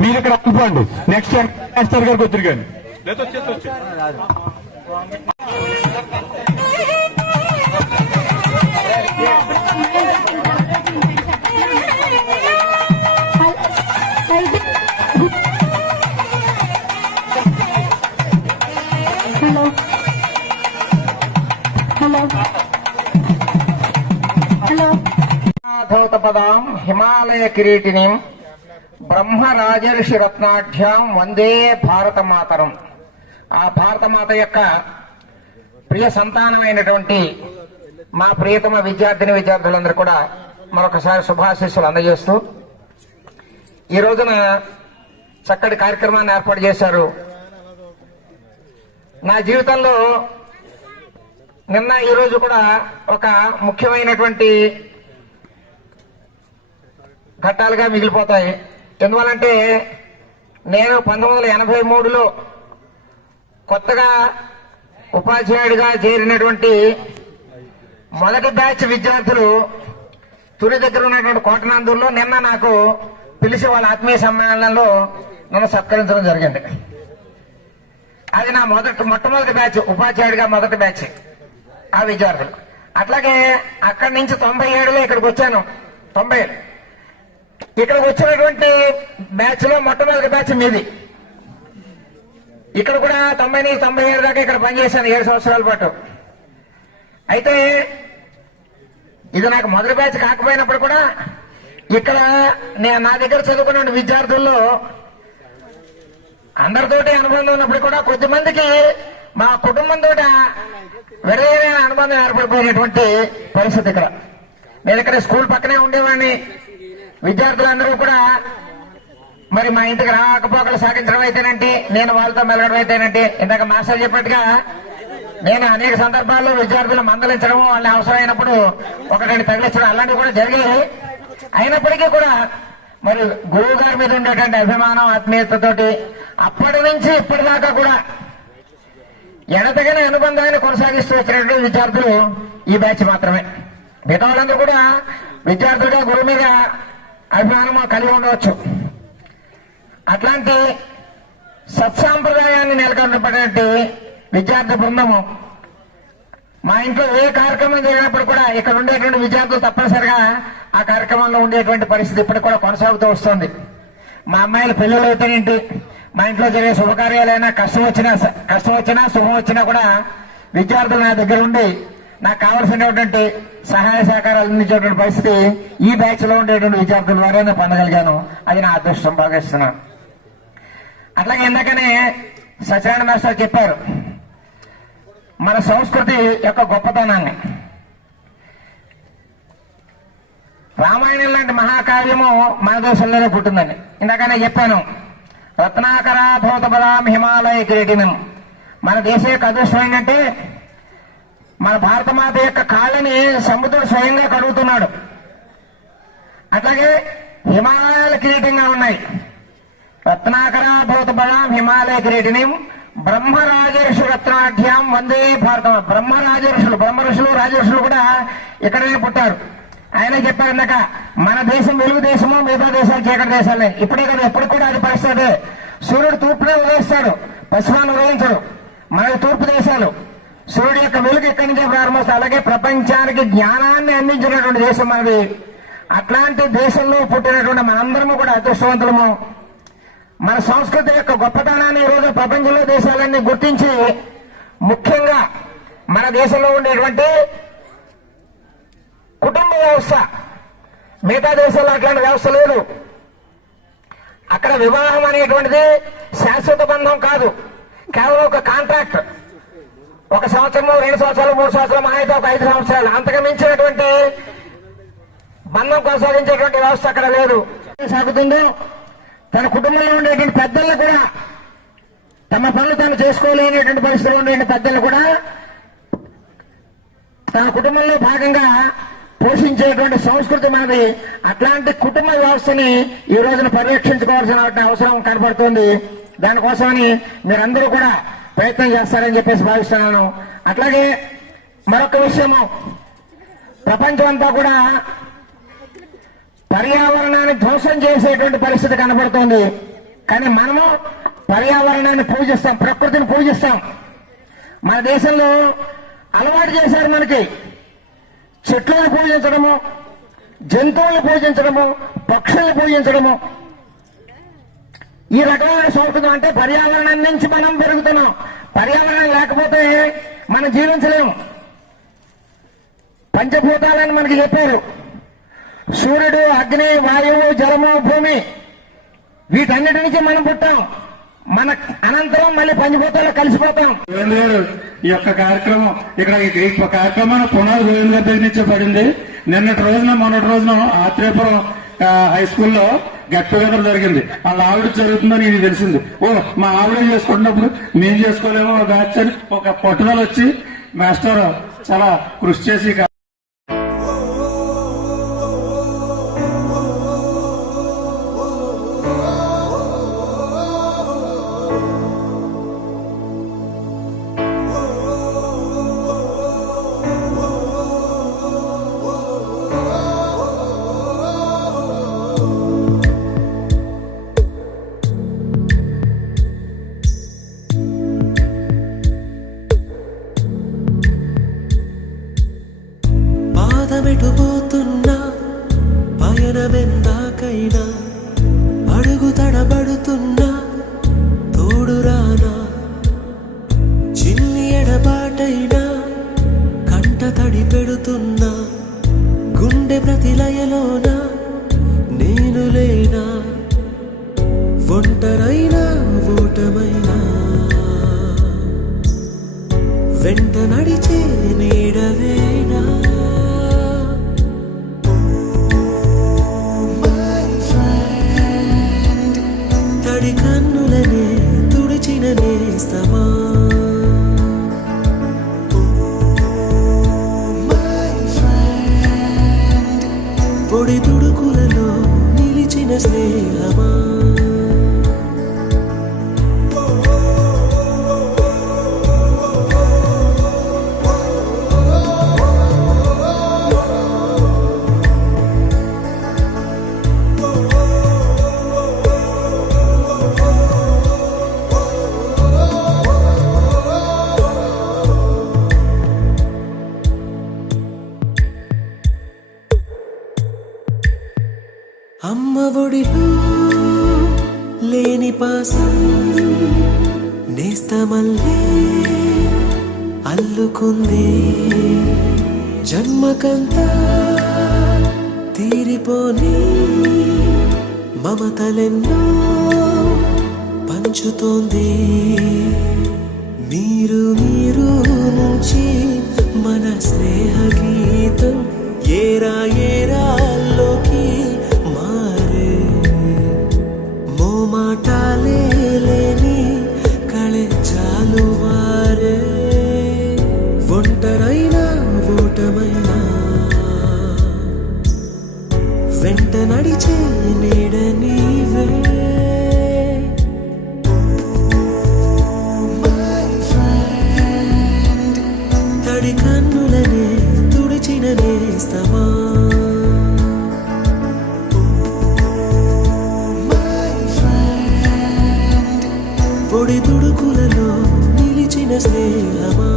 మీరు ఇక్కడ అనుకోండి, నెక్స్ట్ మాస్టర్ గారికి వచ్చారు కానీ పదాం హిమాలయ కిరీటిని బ్రహ్మ రాజర్షి రత్నాఢ్యాం వందే భారత మాతరం. ఆ భారతమాత యొక్క ప్రియ సంతానమైనటువంటి మా ప్రియతమ విద్యార్థులందరూ కూడా మరొకసారి శుభాశీస్సులు అందజేస్తూ ఈ రోజున చక్కటి కార్యక్రమాన్ని ఏర్పాటు చేశారు. నా జీవితంలో నిన్న ఈ రోజు కూడా ఒక ముఖ్యమైనటువంటి ఘట్టాలుగా మిగిలిపోతాయి. ఎందువల్లంటే నేను 1983లో కొత్తగా ఉపాధ్యాయుడిగా చేరినటువంటి మొదటి బ్యాచ్ విద్యార్థులు తుని దగ్గర ఉన్నటువంటి కోటనందూరులో నిన్న నాకు పిలిచి వాళ్ళ ఆత్మీయ సమ్మేళనంలో నన్ను సత్కరించడం జరిగింది. అది నా మొట్టమొదటి బ్యాచ్, ఉపాధ్యాయుడిగా మొదటి బ్యాచ్ ఆ విద్యార్థులు. అట్లాగే అక్కడి నుంచి 97లో ఇక్కడికి వచ్చాను. 90 ఇక్కడికి వచ్చినటువంటి బ్యాచ్ లో మొట్టమొదటి బ్యాచ్ మీది. ఇక్కడ కూడా 97 దాకా ఇక్కడ పనిచేశాను 7 సంవత్సరాల పాటు. అయితే ఇది నాకు మొదటి బ్యాచ్ కాకపోయినప్పుడు కూడా ఇక్కడ నా దగ్గర చదువుకున్న విద్యార్థుల్లో అందరితోటి అనుబంధం ఉన్నప్పుడు కూడా కొద్దిమందికి మా కుటుంబంతో విడదీయమైన అనుబంధం ఏర్పడిపోయినటువంటి పరిస్థితి ఇక్కడ. నేను ఇక్కడ స్కూల్ పక్కనే ఉండేవాడిని. విద్యార్థులందరూ కూడా మరి మా ఇంటికి రాకపోకలు సాగించడం అయితేనంటే, నేను వాళ్ళతో మెలగడం అయితేనంటే, ఇందాక మాస్టర్ చెప్పినట్టుగా నేను అనేక సందర్భాల్లో విద్యార్థులు మందలించడం, వాళ్ళని అవసరమైనప్పుడు ఒకటి తగిలించడం అలాంటివి కూడా జరిగాయి. అయినప్పటికీ కూడా మరి గురువు గారి మీద ఉండేటువంటి అభిమానం, ఆత్మీయతతోటి అప్పటి నుంచి ఇప్పటిదాకా కూడా ఎడతగిన అనుబంధాన్ని కొనసాగిస్తూ వచ్చినటువంటి విద్యార్థులు ఈ బ్యాచ్ మాత్రమే. మిగతా వాళ్ళందరూ కూడా విద్యార్థులుగా గురువు మీద అభిమానం కలిగి ఉండవచ్చు. అట్లాంటి సత్సాంప్రదాయాన్ని నెలకొల్పబడినటువంటి విద్యార్థి బృందము మా ఇంట్లో ఏ కార్యక్రమం జరిగినప్పుడు కూడా ఇక్కడ ఉండేటువంటి విద్యార్థులు తప్పనిసరిగా ఆ కార్యక్రమంలో ఉండేటువంటి పరిస్థితి ఇప్పటికి కూడా కొనసాగుతూ వస్తుంది. మా అమ్మాయిల పెళ్లిళ్ళు అయితేనేంటి, మా ఇంట్లో జరిగే శుభకార్యాలైనా కష్టం వచ్చినా శుభం వచ్చినా కూడా విద్యార్థులు నా దగ్గర ఉండి నాకు కావలసినటువంటి సహాయ సహకారాలు అందించేటువంటి పరిస్థితి ఈ బ్యాచ్ లో ఉండేటువంటి విద్యార్థుల ద్వారానే పొందగలిగాను. అది నా అదృష్టం భావిస్తున్నాను. అట్లాగే ఇందాకనే సత్యనారాయణ మాస్టర్ చెప్పారు మన సంస్కృతి యొక్క గొప్పతనాన్ని. రామాయణం లాంటి మహాకావ్యము మన దేశంలోనే పుట్టిందని ఇందాకనే చెప్పాను. రత్నాకరాధోత బలాం హిమాలయ కిరీటినం. మన దేశం యొక్క అదృష్టం ఏంటంటే మన భారతమాత యొక్క కాళ్ళని సముద్రుడు స్వయంగా కడుగుతున్నాడు. అట్లాగే హిమాలయాల కిరీటంగా ఉన్నాయి. రత్నాకరాధోత బలాం హిమాలయ కిరీటినం బ్రహ్మరాజర్షి రత్నాఢ్యాం వందే భారతం. బ్రహ్మఋషులు రాజర్షులు కూడా ఇక్కడనే పుట్టారు. ఆయన చెప్పారు ఇందాక మన దేశం వెలుగు దేశము, మిగతా దేశాలు చీకటి దేశాలే. ఇప్పుడే కదా, ఎప్పుడు కూడా అది పరిస్థితి. సూర్యుడు తూర్పునే ఉదయిస్తాడు, పశ్చిమాన్ని ఉదయించడు. మనది తూర్పు దేశాలు. సూర్యుడు యొక్క వెలుగు ఇక్కడి నుంచే ప్రారంభిస్తాడు. అలాగే ప్రపంచానికి జ్ఞానాన్ని అందించినటువంటి దేశం మనది. అట్లాంటి దేశంలో పుట్టినటువంటి మనందరము కూడా అదృష్టవంతులము. మన సంస్కృతి యొక్క గొప్పతనాన్ని ఈరోజు ప్రపంచంలో దేశాలన్నీ గుర్తించి, ముఖ్యంగా మన దేశంలో ఉండేటువంటి కుటుంబ వ్యవస్థ, మిగతా దేశాల్లో అట్లాంటి వ్యవస్థ లేదు. అక్కడ వివాహం అనేటువంటిది శాశ్వత బంధం కాదు, కేవలం ఒక కాంట్రాక్ట్. 1 సంవత్సరము, 2 సంవత్సరాలు, 3 సంవత్సరాలు, మహా అయితే ఒక 5 సంవత్సరాలు, అంతకు మించినటువంటి బంధం కొనసాగించేటువంటి వ్యవస్థ అక్కడ లేదు. సాగుతుందో తన కుటుంబంలో ఉండేటువంటి పెద్దలను కూడా తమ పనులు తాను చేసుకోలేనటువంటి పరిస్థితుల్లో ఉండే పెద్దలు కూడా తన కుటుంబంలో భాగంగా పోషించేటువంటి సంస్కృతి మనది. అట్లాంటి కుటుంబ వ్యవస్థని ఈ రోజున పరిరక్షించుకోవాల్సిన అవసరం కనపడుతుంది. దానికోసమని మీరందరూ కూడా ప్రయత్నం చేస్తారని చెప్పేసి భావిస్తున్నాను. అట్లాగే మరొక విషయము, ప్రపంచం అంతా కూడా పర్యావరణాన్ని ధ్వంసం చేసేటువంటి పరిస్థితి కనబడుతోంది. కానీ మనము పర్యావరణాన్ని పూజిస్తాం, ప్రకృతిని పూజిస్తాం. మన దేశంలో అలవాటు చేశారు మనకి చెట్లను పూజించడము, జంతువులను పూజించడము, పక్షులను పూజించడము. ఈ రకమైన సంస్కృతం అంటే పర్యావరణం నుంచి మనం పెరుగుతున్నాం. పర్యావరణం లేకపోతే మనం జీవించలేము. పంచభూతాలని మనకి చెప్పారు, సూర్యుడు, అగ్ని, వాయువు, జలము, భూమి. వీటన్నిటి నుంచి మనం పుట్టాం. మన అనంతరం మళ్ళీ పంచభూతాలు కలిసిపోతాం. గోవింద్ గారు ఈ యొక్క కార్యక్రమం ఇక్కడ ఈ కార్యక్రమాన్ని పునాది గోవింద్ గారి దగ్గర నుంచే పడింది. మొన్నటి రోజున ఆత్రేయపురం హై స్కూల్లో గెట్ టుగెదర్ జరిగింది. వాళ్ళ ఆవిడ జరుగుతుందని ఇది తెలిసింది. మా ఆవిడ చేసుకుంటున్నప్పుడు మేము చేసుకోలేమో బ్యాచ్ అని ఒక పట్టుదల వచ్చి మాస్టర్ చాలా కృషి చేసి పాదమెటుపోతున్నా పయనమెందాకైనా అడుగు తడబడుతున్నా తోడురానా, చిన్ని ఎడబాటైనా కంట తడి పెడుతున్నా గుండె ప్రతిలయలోన నేను లేనా, ఒంటరైనా ఓటమైనా వెంట నడిచే నీడవేనా. తడి కన్నులనే తుడిచిన నేస్తమా, పొడి తుడుకులలో నిలిచిన స్నేహమా. అమ్మ ఒడిలో లేని పాసం నేస్తమల్లే అల్లుకుంది, జన్మకంతా తీరిపోని మమతలెన్నో పంచుతోంది. మీరు నుంచి మన స్నేహ గీతం ఏరా ఏరాల్లోకి మారే, మోమాటాలే లేని కళెచ్చాలు వారే, ఒంటరైనా ఓటమైనా వెంట నడిచే నీడ నీవే. తడి కన్నులనే తుడిచిన నేస్తమా, పొడి తుడుకులలో నిలిచిన స్నేహమా.